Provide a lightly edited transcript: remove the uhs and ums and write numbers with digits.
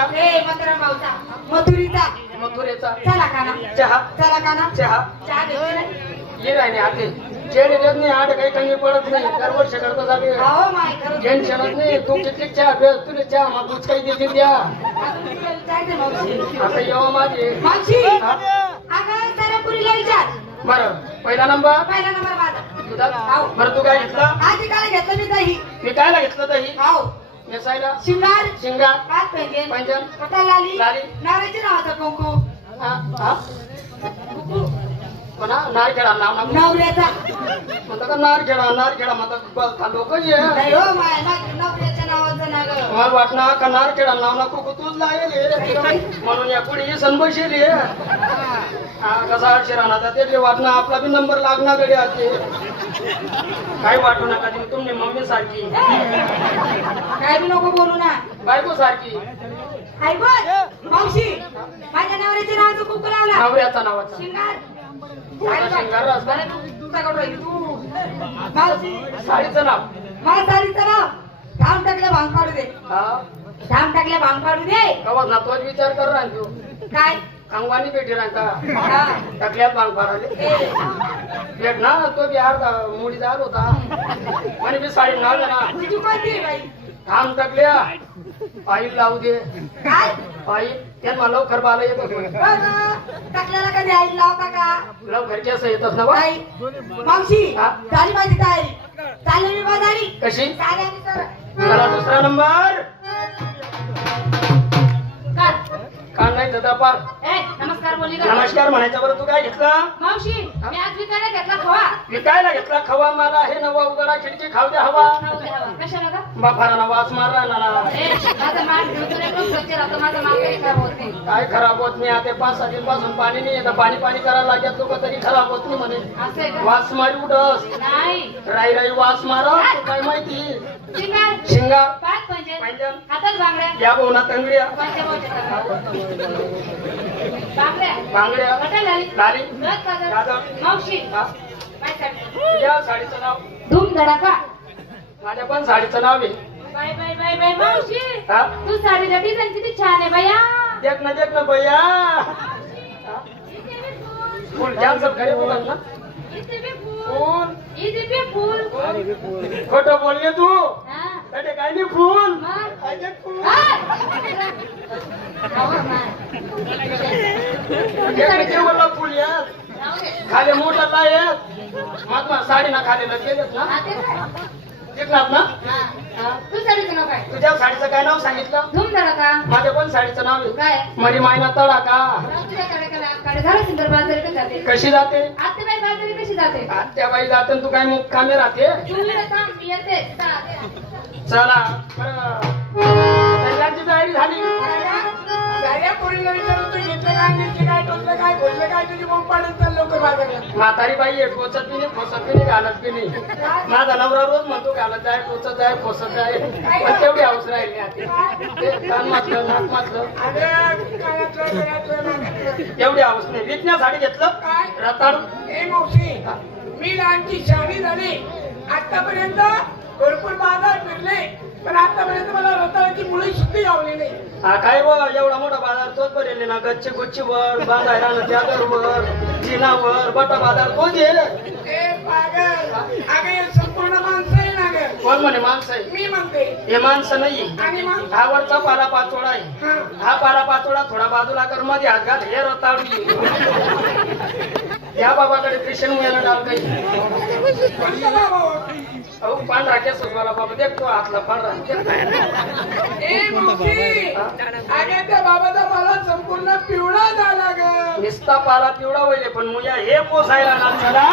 भाऊचा मथुराम भाऊचा मथुरीचा मथुरेचा चला काना चहा चला काना चहा चहा देते ना ये राहिले आते चेड देत नाही आठ काही कमी पडत नाही दर वर्ष करतो जागे हो माय खरं टेन्शनच नाही तू किती चहा पेल तुला चहा मग तूच काही देते द्या जायचं मावशी आता येवा माझे मावशी हा? अगं सारा पुरीला विचार बरं पहिला नंबर पहिला नंबर माझा दुधात हाव. बरं तू काय घेतला आधी काय घेतलं मी दही मी कायला घेतलं दही हाव नेसायला शिंगार शिंगार पाच पैंजण पैंजण कटा लाली लाली. नारायची नावाचा कुंकू हा हा कोणा नार खेळा नाव नाव नवऱ्याचा म्हणता का नार खेळा म्हणता लोक ये नाही हो माय नवऱ्याच्या नावाचं ना गं. मला वाटणार का नार खेळा नाव ना कुकू तूच लागेल म्हणून या पुढे ही सनबशील हा कसा शिराणा ते वाटणं आपला बी नंबर लागणार गडी आते काही वाटू नका तुम्ही मम्मी सारखी काय बी नको बोलू ना बायको सारखी हाय बोल मावशी माझ्या नवऱ्याच्या नावाचं कुंकू लावला नवऱ्याचा नावाचा शिंगार शिंगार असतो. तुझ्याकडे राहील तू मावशी साडीचं नाव मला साडीचं नाव धाम टाकल्या भांग काढू दे हा धाम टाकल्या भांग काढू दे कवाच ना तोच विचार कर राह तू काय अंगवानी भेटी राहता हा. टाकल्यात बांग पाराले ए, भेट ना तो बी अर्धा मुडी जात होता म्हणे मी साडी नाव ना तुझी कोणती आहे बाई थांब टाकल्या पाईल लावू दे काय पाईल त्यात मला लवखर बाला येत होत टाकल्याला कधी आई लावता का लवकर केस येतात ना बा नाही मावशी हा? झाली माझी तयारी चालली मी बाजारी कशी चालेल मी तर. चला दुसरा नंबर काय? कान नाही धदा पार ए, नमस्कार बोलली का नमस्कार म्हणायचं बरं तू काय घेतला मावशी मी आज विकायला घेतला खवा विकायला घेतला खवा मला हे नवा उघडा खिडकी खाऊ द्या हवा खाऊ दे हवा. कशाला का बाफाराना वास मार राहणार ए, माझा माल घेऊन तर एकदम स्वच्छ राहतो माझा माल काही खराब होत नाही काय खराब होत नाही आता 5-6 दिवसापासून पाणी नाही येतं पाणी करायला लागत लोक तरी खराब होत नाही म्हणे असं आहे का वास मारी उठस नाही राई वास मारा तू काय माहिती शिंगार शिंगार पाच पंचन पैंजण हातात बांगड्या या बोना तंगड्या कोणत्या कोणत्या बांगड्या बांगड्या कटा लाली लाली रथ काजळ काजळ. मावशी हा? माझ्यासाठी तुझ्या साडीचं नाव धूम धडाका माझ्या पण साडीचं नाव आहे बाय बाय बाय बाय मावशी हा? तू साडीचा डिझाईन किती छान आहे बया देख ना भैया इथे बी फूल फुल घ्याल सब खरे बोलत ना इथे बी फूल फुल इथे बी फूल खोटं बोलले तू हा अरे काय नाही फुल मग अरे फुल बोलला फुल यार खाली मोठा येत मग साडी ना खाली गेलेत ना देखणार ना हा? तू साडीचं नाव काय तुझ्या साडीचं काय नाव सांगितलं धूम धडाका माझ्या पण साडीचं नाव आहे काय मरी मायना तडाका कडे झालं सुंदर बाजारी कशी जाते कशी जाते आत्ते बाई बाजारी कशी जाते त्या बाई जाते तू काय मुक्कामी राहते तू थांब मी येते चला सगळ्यांची तयारी झाली साऱ्या पोरीला विचारून तू घेतलं काय घेतलं काय टोचलं काय खोललं काय तुझी मग पाडत चाल लवकर बाजारला म्हातारी बाई आहे टोचत बी नाही फोसत बी नाही घालत बी नाही माझा नवरा रोज म्हणतो घालत आहे टोचत आहे फोसत आहे पण तेवढी हौस राहिली आता ते कान मातलं नाक मातलं अरे कानातलं गळ्यातलं नाकातलं. एवढी हौस नाही विकण्यासाठी घेतलं काय रताळू ए मावशी मी लहानची शहाणी झाली आतापर्यंत भरपूर बाजार फिरले पण आतापर्यंत मला रताळ्याची मुळी सुद्धा लावली नाही हा काय व एवढा मोठा बाजार तोच भरेले ना गच्ची गुच्चीवर बांधायला ना त्यागरवर जिनावर बटा बाजार तोच आहे ए पागल अगं हे संपूर्ण माणसं आहे ना ग कोण म्हणे माणसं आहे मी म्हणते हे माणसं नाही आणि मग हा वरचा पाला पाचोळा आहे हा हा पाला पाचोळा थोडा बाजूला कर मध्ये हात घाल हे रताळू या बाबाकडे कृष्ण मुलाला डाल काही कोणतं बाबा? अहो पांढरा केस मला बाबा देख तो हातला पांढरा ए मावशी अगं त्या बाबाचा मला संपूर्ण पिवळा झाला ग निस्ता पाला पिवळा वैले पण मुया हे पोसायला ना चला